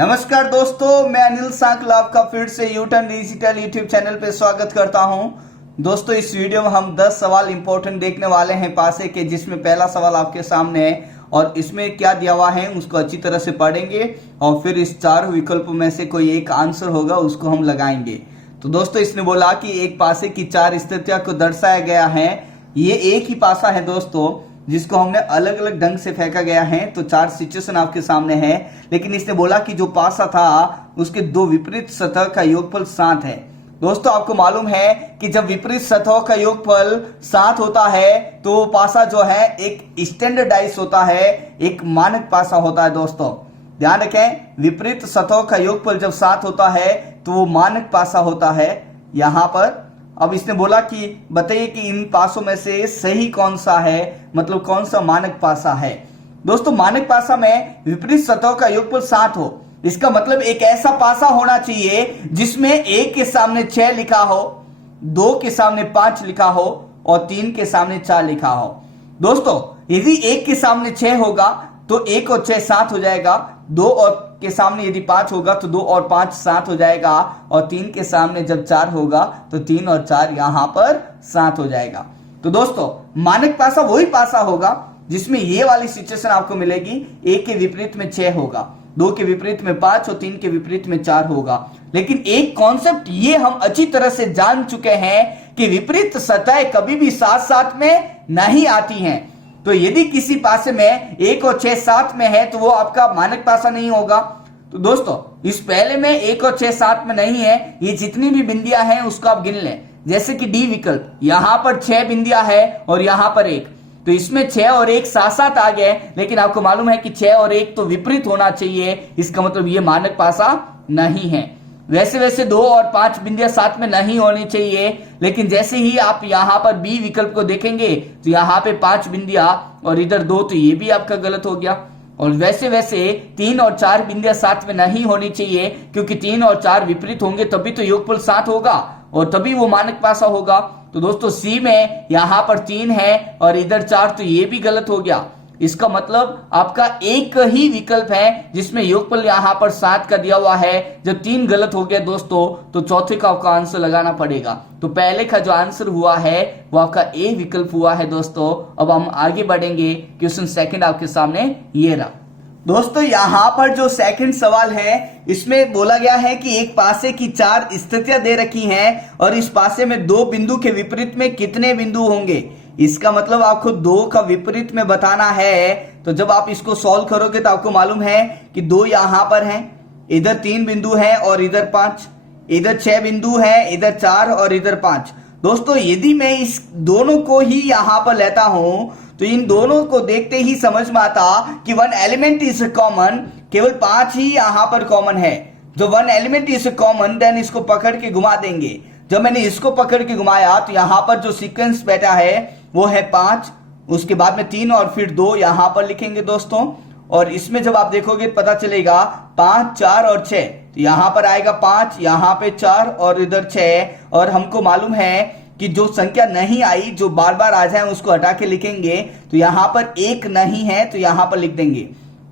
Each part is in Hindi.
नमस्कार दोस्तों, मैं अनिल सांकल आपका फिर से यूटर्न डिजिटल यूट्यूब चैनल पे स्वागत करता हूं। दोस्तों, इस वीडियो में हम 10 सवाल इंपॉर्टेंट देखने वाले हैं पासे के, जिसमें पहला सवाल आपके सामने है और इसमें क्या दिया हुआ है उसको अच्छी तरह से पढ़ेंगे और फिर इस 4 विकल्पों में से कोई एक आंसर होगा उसको हम लगाएंगे। तो दोस्तों, इसने बोला कि एक पासे की 4 स्थितियों को दर्शाया गया है। ये एक ही पासा है दोस्तों, जिसको हमने अलग अलग ढंग से फेंका गया है। तो 4 सिचुएशन आपके सामने है, लेकिन इसने बोला कि जो पासा था उसके 2 विपरीत सतह का योगफल 7 है। दोस्तों, आपको मालूम है कि जब विपरीत सतहों का योगफल 7 होता है तो पासा जो है एक स्टैंडर्डाइज होता है, एक मानक पासा होता है। दोस्तों ध्यान रखें, विपरीत सतहों का योगफल जब 7 होता है तो वो मानक पासा होता है। यहां पर अब इसने बोला कि बताइए कि इन पासों में से सही कौन सा है, मतलब कौन सा मानक पासा है। दोस्तों, मानक पासा में विपरीत सतहों का योगफल 7 हो, इसका मतलब एक ऐसा पासा होना चाहिए जिसमें 1 के सामने 6 लिखा हो, 2 के सामने 5 लिखा हो और 3 के सामने 4 लिखा हो। दोस्तों, यदि 1 के सामने 6 होगा तो 1 और 6 7 हो जाएगा, 2 और के सामने यदि 5 होगा तो 2 और 5 7 हो जाएगा और 3 के सामने जब 4 होगा तो 3 और 4 यहां पर 7 हो जाएगा। तो दोस्तों, मानक पासा वही पासा होगा जिसमें ये वाली सिचुएशन आपको मिलेगी, 1 के विपरीत में 6 होगा, 2 के विपरीत में 5 और 3 के विपरीत में 4 होगा। लेकिन एक कॉन्सेप्ट ये हम अच्छी तरह से जान चुके हैं कि विपरीत सतह कभी भी साथ साथ में नहीं आती हैं। तो यदि किसी पासे में 1 और 6 साथ में है तो वो आपका मानक पासा नहीं होगा। तो दोस्तों, इस पहले में 1 और 6 साथ में नहीं है, ये जितनी भी बिंदियां हैं उसको आप गिन लें। जैसे कि डी विकल्प, यहां पर 6 बिंदियां है और यहां पर 1, तो इसमें 6 और 1 साथ साथ आ गए, लेकिन आपको मालूम है कि 6 और 1 तो विपरीत होना चाहिए, इसका मतलब ये मानक पासा नहीं है। वैसे वैसे 2 और 5 बिंदियां साथ में नहीं होनी चाहिए, लेकिन जैसे ही आप यहां पर बी विकल्प को देखेंगे तो यहां पे 5 बिंदियां और इधर 2, तो ये भी आपका गलत हो गया। और वैसे वैसे 3 और 4 बिंदियां साथ में नहीं होनी चाहिए, क्योंकि 3 और 4 विपरीत होंगे तभी तो योगफल 7 होगा और तभी वो मानक पासा होगा। तो दोस्तों, सी में यहां पर 3 है और इधर 4, तो ये भी गलत हो गया। इसका मतलब आपका एक ही विकल्प है जिसमें योगफल यहां पर 7 का दिया हुआ है। जब 3 गलत हो गया दोस्तों, तो चौथे का आपका आंसर लगाना पड़ेगा। तो पहले का जो आंसर हुआ है वो आपका ए विकल्प हुआ है। दोस्तों, अब हम आगे बढ़ेंगे, क्वेश्चन सेकंड आपके सामने ये रहा। दोस्तों, यहां पर जो सेकंड सवाल है इसमें बोला गया है कि एक पासे की 4 स्थितियां दे रखी हैं और इस पासे में 2 बिंदु के विपरीत में कितने बिंदु होंगे। इसका मतलब आपको 2 का विपरीत में बताना है। तो जब आप इसको सॉल्व करोगे तो आपको मालूम है कि 2 यहां पर हैं, इधर 3 बिंदु हैं और इधर 5, इधर 6 बिंदु हैं, इधर 4 और इधर 5। दोस्तों, यदि मैं इस दोनों को ही यहां पर लेता हूं तो इन दोनों को देखते ही समझ में आता कि 1 एलिमेंट इज कॉमन, केवल 5 ही यहां पर कॉमन है। जो 1 एलिमेंट इज कॉमन, देन इसको पकड़ के घुमा देंगे। जब मैंने इसको पकड़ के घुमाया तो यहां पर जो सीक्वेंस बैठा है वो है 5, उसके बाद में 3 और फिर 2 यहां पर लिखेंगे दोस्तों। और इसमें जब आप देखोगे पता चलेगा 5 4 और 6, तो यहां पर आएगा 5, यहां पे 4 और इधर 6। और हमको मालूम है कि जो संख्या नहीं आई, जो बार बार आ जाए उसको हटा के लिखेंगे। तो यहां पर 1 नहीं है तो यहां पर लिख देंगे।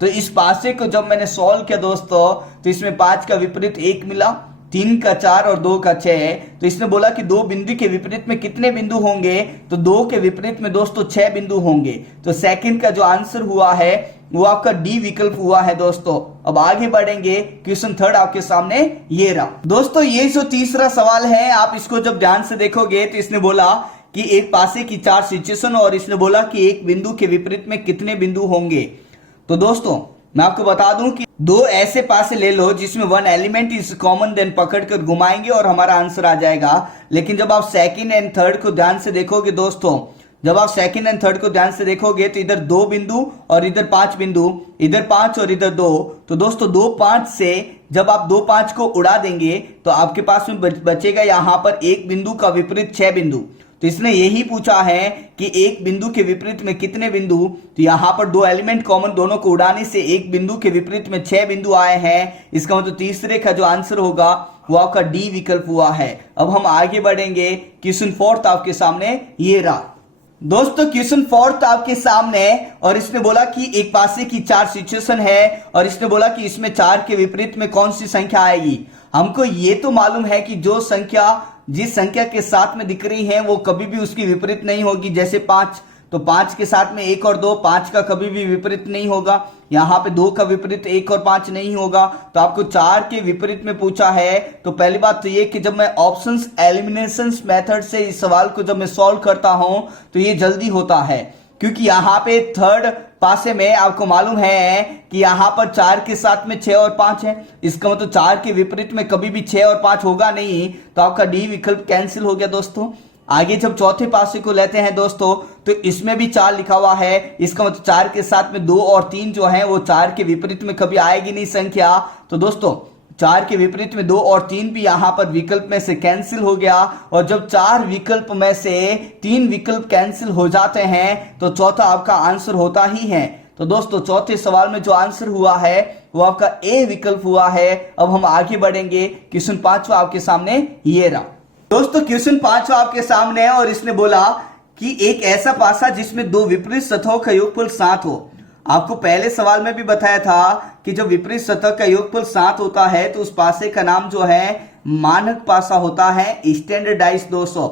तो इस पासे को जब मैंने सॉल्व किया दोस्तों, तो इसमें 5 का विपरीत 1 मिला, 3 का 4 और 2 का 6। तो इसने बोला कि 2 बिंदु के विपरीत में कितने बिंदु होंगे, तो 2 के विपरीत में दोस्तों 6 बिंदु होंगे। तो सेकंड का जो आंसर हुआ है वो आपका डी विकल्प हुआ है। दोस्तों, अब आगे बढ़ेंगे, क्वेश्चन थर्ड आपके सामने ये रहा। दोस्तों, ये जो तीसरा सवाल है, आप इसको जब ध्यान से देखोगे तो इसने बोला कि एक पासे की 4 सिचुएशन और इसने बोला कि एक बिंदु के विपरीत में कितने बिंदु होंगे। तो दोस्तों, मैं आपको बता दूं कि 2 ऐसे पासे ले लो जिसमें 1 एलिमेंट इज कॉमन, देन पकड़कर घुमाएंगे और हमारा आंसर आ जाएगा। लेकिन जब आप सेकंड एंड थर्ड को ध्यान से देखोगे दोस्तों, जब आप सेकंड एंड थर्ड को ध्यान से देखोगे तो इधर 2 बिंदु और इधर 5 बिंदु, इधर 5 और इधर 2। तो दोस्तों, 2 5 से जब आप 2 5 को उड़ा देंगे तो आपके पास में बचेगा यहां पर 1 बिंदु का विपरीत 6 बिंदु। तो इसने यही पूछा है कि एक बिंदु के विपरीत में कितने बिंदु। तो यहां पर 2 एलिमेंट कॉमन, दोनों को उड़ाने से एक बिंदु के विपरीत में 6 बिंदु आए हैं। इसका मतलब तीसरे का जो आंसर होगा वो आपका डी विकल्प हुआ है। अब हम आगे बढ़ेंगे, क्वेश्चन फोर्थ आपके सामने ये रहा। दोस्तों क्वेश्चन फोर्थ आपके सामने है और इसने बोला कि एक पासे की चार सिचुएशन है और इसने बोला कि इसमें चार के विपरीत में कौन सी संख्या आएगी। हमको ये तो मालूम है कि जो संख्या जिस संख्या के साथ में दिख रही है वो कभी भी उसकी विपरीत नहीं होगी। जैसे 5, तो 5 के साथ में 1 और 2, 5 का कभी भी विपरीत नहीं होगा। यहाँ पे 2 का विपरीत 1 और 5 नहीं होगा। तो आपको 4 के विपरीत में पूछा है। तो पहली बात तो ये कि जब मैं ऑप्शंस एलिमिनेशन मेथड से इस सवाल को जब मैं सॉल्व करता हूं तो ये जल्दी होता है, क्योंकि यहाँ पे थर्ड पासे में आपको मालूम है कि यहाँ पर 4 के साथ में 6 और 5 है। इसका मतलब 4 के विपरीत में कभी भी 6 और 5 होगा नहीं, तो आपका डी विकल्प कैंसिल हो गया दोस्तों। आगे जब चौथे पासे को लेते हैं दोस्तों तो इसमें भी 4 लिखा हुआ है। इसका मतलब 4 के साथ में 2 और 3 जो है वो 4 के विपरीत में कभी आएगी नहीं संख्या। तो दोस्तों 4 के विपरीत में 2 और 3 भी यहां पर विकल्प में से कैंसिल हो गया। और जब 4 विकल्प में से 3 विकल्प कैंसिल हो जाते हैं तो चौथा आपका आंसर होता ही है। तो दोस्तों चौथे सवाल में जो आंसर हुआ है वो आपका ए विकल्प हुआ है। अब हम आगे बढ़ेंगे। क्वेश्चन 5वां आपके सामने ये रहा। दोस्तों क्वेश्चन 5वां आपके सामने है और इसने बोला कि एक ऐसा पासा जिसमें दो विपरीत सतहों का योगफल 7 हो। आपको पहले सवाल में भी बताया था कि जब विपरीत सतह का योगफल 7 होता है तो उस पासे का नाम जो है मानक पासा होता है, स्टैंडर्डाइज 200।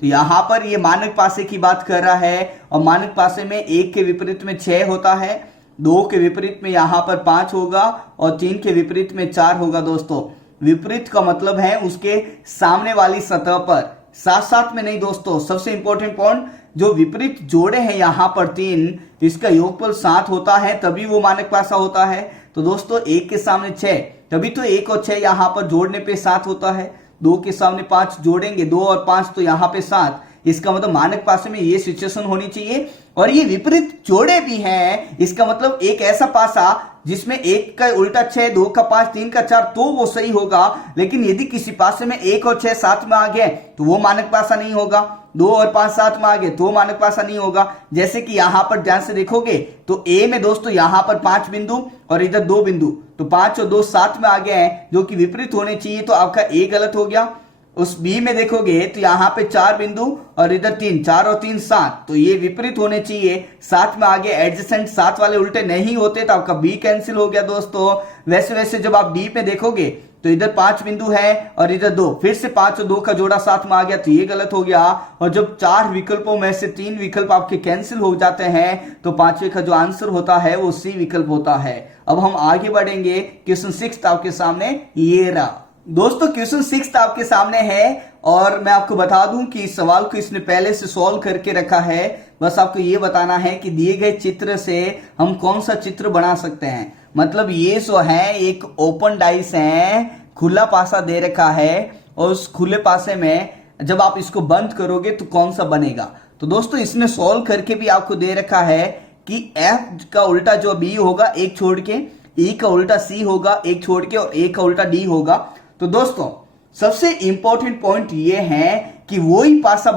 तो यहां पर ये मानक पासे की बात कर रहा है और मानक पासे में 1 के विपरीत में 6 होता है, 2 के विपरीत में यहां पर 5 होगा और 3 के विपरीत में 4 होगा। दोस्तों विपरीत का मतलब है उसके सामने वाली सतह पर, साथ साथ में नहीं। दोस्तों सबसे इंपॉर्टेंट पॉइंट, जो विपरीत जोड़े हैं यहां पर 3, इसका योगफल 7 होता है तभी वो मानक पासा होता है। तो दोस्तों 1 के सामने 6, तभी तो 1 और 6 यहां पर जोड़ने पे 7 होता है। 2 के सामने 5 जोड़ेंगे, 2 और 5 तो यहां पे 7। इसका मतलब मानक पासे में ये सिचुएशन होनी चाहिए। और ये विपरीत जोड़े भी हैं, इसका मतलब एक ऐसा पासा जिसमें 1 का उल्टा 6, 2 का 5, 3 का 4, तो वो सही होगा। लेकिन यदि किसी पासे में 1 और 6 साथ में आ गए तो वो मानक पासा नहीं होगा। 2 और 5 साथ में आ गए तो मानक पासा नहीं होगा। जैसे कि यहां पर ध्यान से देखोगे तो ए में दोस्तों यहां पर 5 बिंदु और इधर 2 बिंदु, तो 5 और 2 साथ में आ गए हैं जो कि विपरीत होने चाहिए, तो आपका ए गलत हो गया। उस बी में देखोगे तो यहां पे 4 बिंदु और इधर 3, 4 और 3 7, तो ये विपरीत होने चाहिए, साथ में आगे एडजेसेंट 7 वाले उल्टे नहीं होते, तो आपका बी कैंसिल हो गया दोस्तों। वैसे जब आप डी पे देखोगे तो इधर 5 बिंदु है और इधर 2, फिर से 5 और 2 का जोड़ा साथ में आ गया, तो ये गलत हो गया। और जब 4 विकल्पों में से 3 विकल्प आपके कैंसिल हो जाते हैं तो 5वें का जो आंसर होता है वो सी विकल्प होता है। अब हम आगे बढ़ेंगे। क्वेश्चन 6 आपके सामने ये रहा। दोस्तों क्वेश्चन 6 आपके सामने है और मैं आपको बता दूं कि इस सवाल को इसने पहले से सॉल्व करके रखा है। बस आपको ये बताना है कि दिए गए चित्र से हम कौन सा चित्र बना सकते हैं। मतलब ये जो है एक ओपन डाइस है, खुला पासा दे रखा है और उस खुले पासे में जब आप इसको बंद करोगे तो कौन सा बनेगा। तो दोस्तों इसने सॉल्व करके भी आपको दे रखा है कि एफ का उल्टा जो बी होगा एक छोड़ के, ई का उल्टा सी होगा एक छोड़ के और ए का उल्टा डी होगा। तो दोस्तों सबसे इंपॉर्टेंट पॉइंट ये है कि वही पासा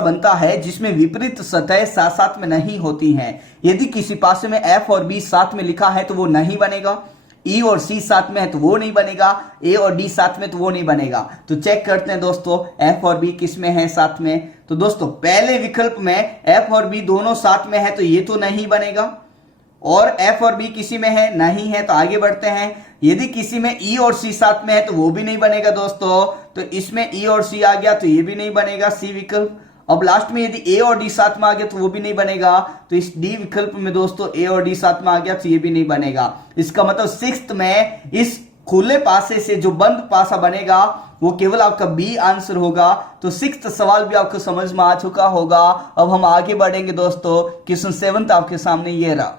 बनता है जिसमें विपरीत सतह साथ साथ में नहीं होती हैं। यदि किसी पासे में एफ और बी साथ में लिखा है तो वो नहीं बनेगा, ई और सी साथ में है तो वो नहीं बनेगा, ए और डी साथ में तो वो नहीं बनेगा। तो चेक करते हैं दोस्तों एफ और बी किस में है साथ में। तो दोस्तों पहले विकल्प में एफ और बी दोनों साथ में है तो ये तो नहीं बनेगा, और एफ और बी किसी में है नहीं है। तो आगे बढ़ते हैं। यदि किसी में ई और सी साथ में है तो वो भी नहीं बनेगा दोस्तों, तो इसमें ई और सी आ गया तो ये भी नहीं बनेगा, सी विकल्प। अब लास्ट में यदि ए और डी साथ में आ गया तो वो भी नहीं बनेगा, तो इस डी विकल्प में दोस्तों ए और डी साथ में आ गया तो ये भी नहीं बनेगा। इसका मतलब 6th में इस खुले पासे से जो बंद पासा बनेगा वो केवल आपका बी आंसर होगा। तो 6th सवाल भी आपको समझ में आ चुका होगा। अब हम आगे बढ़ेंगे दोस्तों। क्वेश्चन 7 आपके सामने ये रहा।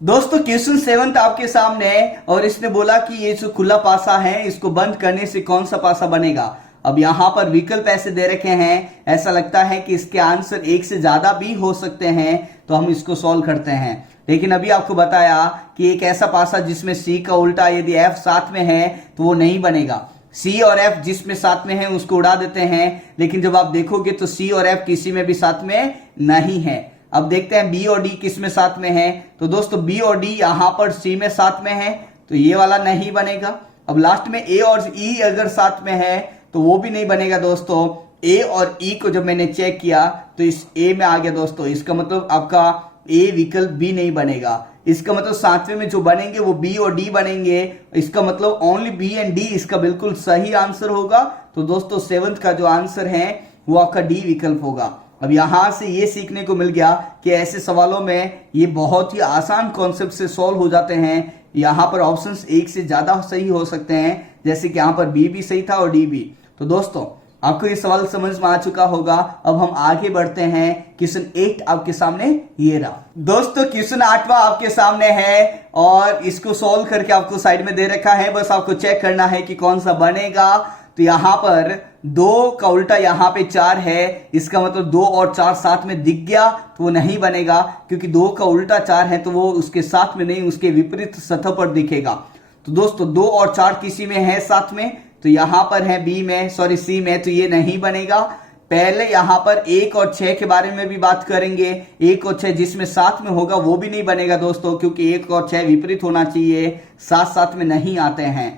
दोस्तों क्वेश्चन 7 आपके सामने है और इसने बोला कि ये जो खुला पासा है इसको बंद करने से कौन सा पासा बनेगा। अब यहां पर विकल्प ऐसे दे रखे हैं, ऐसा लगता है कि इसके आंसर 1 से ज्यादा भी हो सकते हैं, तो हम इसको सॉल्व करते हैं। लेकिन अभी आपको बताया कि एक ऐसा पासा जिसमें सी का उल्टा यदि एफ साथ में है तो वो नहीं बनेगा। सी और एफ जिसमें साथ में है उसको उड़ा देते हैं, लेकिन जब आप देखोगे तो सी और एफ किसी में भी साथ में नहीं है। अब देखते हैं बी और डी किस में साथ में है। तो दोस्तों बी और डी यहां पर सी में साथ में है तो ये वाला नहीं बनेगा। अब लास्ट में ए और ई अगर साथ में है तो वो भी नहीं बनेगा दोस्तों। ए और ई को जब मैंने चेक किया तो इस ए में आ गया दोस्तों। इसका मतलब आपका ए विकल्प बी नहीं बनेगा। इसका मतलब सातवें में जो बनेंगे वो बी और डी बनेंगे। इसका मतलब ओनली बी एंड डी इसका बिल्कुल सही आंसर होगा। तो दोस्तों 7th का जो आंसर है वो आपका डी विकल्प होगा। अब यहां से ये सीखने को मिल गया कि ऐसे सवालों में ये बहुत ही आसान कॉन्सेप्ट से सॉल्व हो जाते हैं। यहां पर ऑप्शंस एक से ज्यादा सही हो सकते हैं, जैसे कि यहां पर बी भी सही था और डी भी। तो दोस्तों आपको ये सवाल समझ में आ चुका होगा। अब हम आगे बढ़ते हैं। क्वेश्चन 8 आपके सामने ये रहा। दोस्तों क्वेश्चन 8वां आपके सामने है और इसको सॉल्व करके आपको साइड में दे रखा है। बस आपको चेक करना है कि कौन सा बनेगा। तो यहां पर 2 का उल्टा यहां पे 4 है। इसका मतलब 2 और 4 साथ में दिख गया तो वो नहीं बनेगा, क्योंकि 2 का उल्टा 4 है तो वो उसके साथ में नहीं, उसके विपरीत सतह पर दिखेगा। तो दोस्तों 2 और 4 किसी में है साथ में, तो यहां पर है सी में, तो ये नहीं बनेगा। पहले यहां पर 1 और 6 के बारे में भी बात करेंगे। 1 और 6 जिसमें साथ में होगा वो भी नहीं बनेगा दोस्तों, क्योंकि 1 और 6 विपरीत होना चाहिए, साथ साथ में नहीं आते हैं।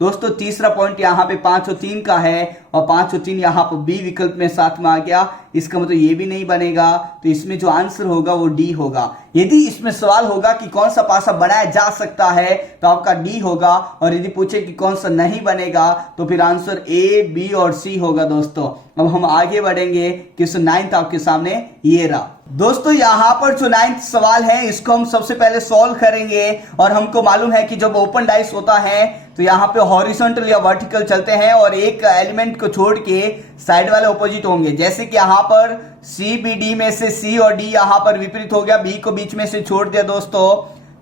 दोस्तों तीसरा पॉइंट यहां पे 5 और 3 का है और 5 और 3 यहां पर बी विकल्प में साथ में आ गया। इसका मतलब ये भी नहीं बनेगा। तो इसमें जो आंसर होगा वो डी होगा। यदि इसमें सवाल होगा कि कौन सा पासा बनाया जा सकता है तो आपका डी होगा, और यदि पूछे कि कौन सा नहीं बनेगा तो फिर आंसर ए, बी और सी होगा दोस्तों। अब हम आगे बढ़ेंगे। क्वेश्चन 9 आपके सामने ये रहा। दोस्तों यहां पर जो 9th सवाल है इसको हम सबसे पहले सॉल्व करेंगे। और हमको मालूम है कि जब ओपन डाइस होता है तो यहाँ पे हॉरिजॉन्टल या वर्टिकल चलते हैं और एक एलिमेंट को छोड़ के साइड वाले ऑपोजिट होंगे। जैसे कि यहाँ पर सी बी डी में से सी और डी यहाँ पर विपरीत हो गया, बी को बीच में से छोड़ दिया दोस्तों।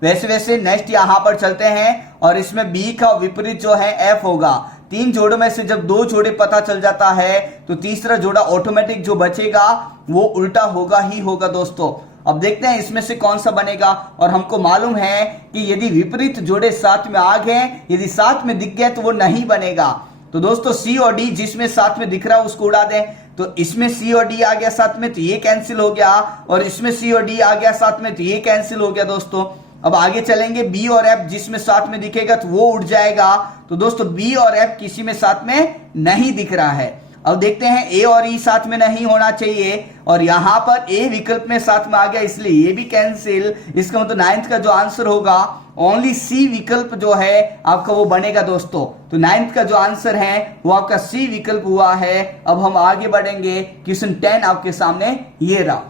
वैसे वैसे नेक्स्ट यहाँ पर चलते हैं और इसमें बी का विपरीत जो है एफ होगा। 3 जोड़ों में से जब 2 जोड़े पता चल जाता है तो तीसरा जोड़ा ऑटोमेटिक जो बचेगा वो उल्टा होगा ही होगा दोस्तों। अब देखते हैं इसमें से कौन सा बनेगा। और हमको मालूम है कि यदि विपरीत जोड़े साथ में आ गए, यदि साथ में दिख गए तो वो नहीं बनेगा। तो दोस्तों सी और डी जिसमें साथ में दिख रहा है उसको उड़ा दें। तो इसमें सी और डी आ गया साथ में तो ये कैंसिल हो गया, और इसमें सी और डी आ गया साथ में तो ये कैंसिल हो गया दोस्तों। अब आगे चलेंगे। बी और एफ जिसमें साथ में दिखेगा तो वो उड़ जाएगा। तो दोस्तों बी और एफ किसी में साथ में नहीं दिख रहा है। अब देखते हैं ए और ई साथ में नहीं होना चाहिए, और यहां पर ए विकल्प में साथ में आ गया इसलिए ये भी कैंसिल। इसका मतलब 9th का जो आंसर होगा ओनली सी विकल्प जो है आपका वो बनेगा दोस्तों। तो 9th का जो आंसर है वो आपका सी विकल्प हुआ है। अब हम आगे बढ़ेंगे। क्वेश्चन 10 आपके सामने ये रहा।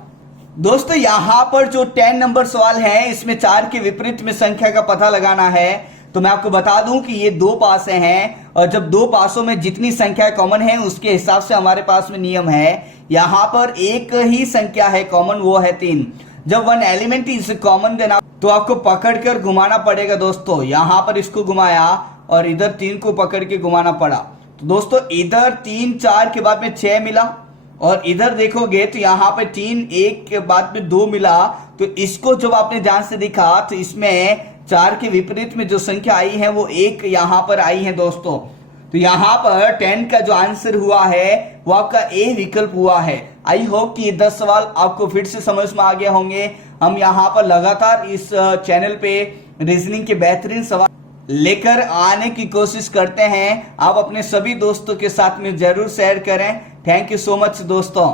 दोस्तों यहां पर जो 10 नंबर सवाल है इसमें 4 के विपरीत में संख्या का पता लगाना है। तो मैं आपको बता दूं कि ये 2 पासे हैं, और जब 2 पासों में जितनी संख्या कॉमन है उसके हिसाब से हमारे पास में नियम है। यहां पर एक ही संख्या है कॉमन, वो है 3। जब 1 एलिमेंट इज कॉमन देना तो आपको पकड़कर घुमाना पड़ेगा दोस्तों। यहां पर इसको घुमाया और इधर 3 को पकड़ के घुमाना पड़ा। तो दोस्तों इधर 3 4 के बाद में 6 मिला, और इधर देखोगे तो यहाँ पे 3 1 के बाद में 2 मिला। तो इसको जब आपने ध्यान से देखा तो इसमें 4 के विपरीत में जो संख्या आई है वो 1 यहाँ पर आई है दोस्तों। तो यहाँ पर 10 का जो आंसर हुआ है वो आपका ए विकल्प हुआ है। आई होप कि ये 10 सवाल आपको फिर से समझ में आ गए होंगे। हम यहाँ पर लगातार इस चैनल पे रीजनिंग के बेहतरीन सवाल लेकर आने की कोशिश करते हैं। आप अपने सभी दोस्तों के साथ में जरूर शेयर करें। थैंक यू सो मच दोस्तों।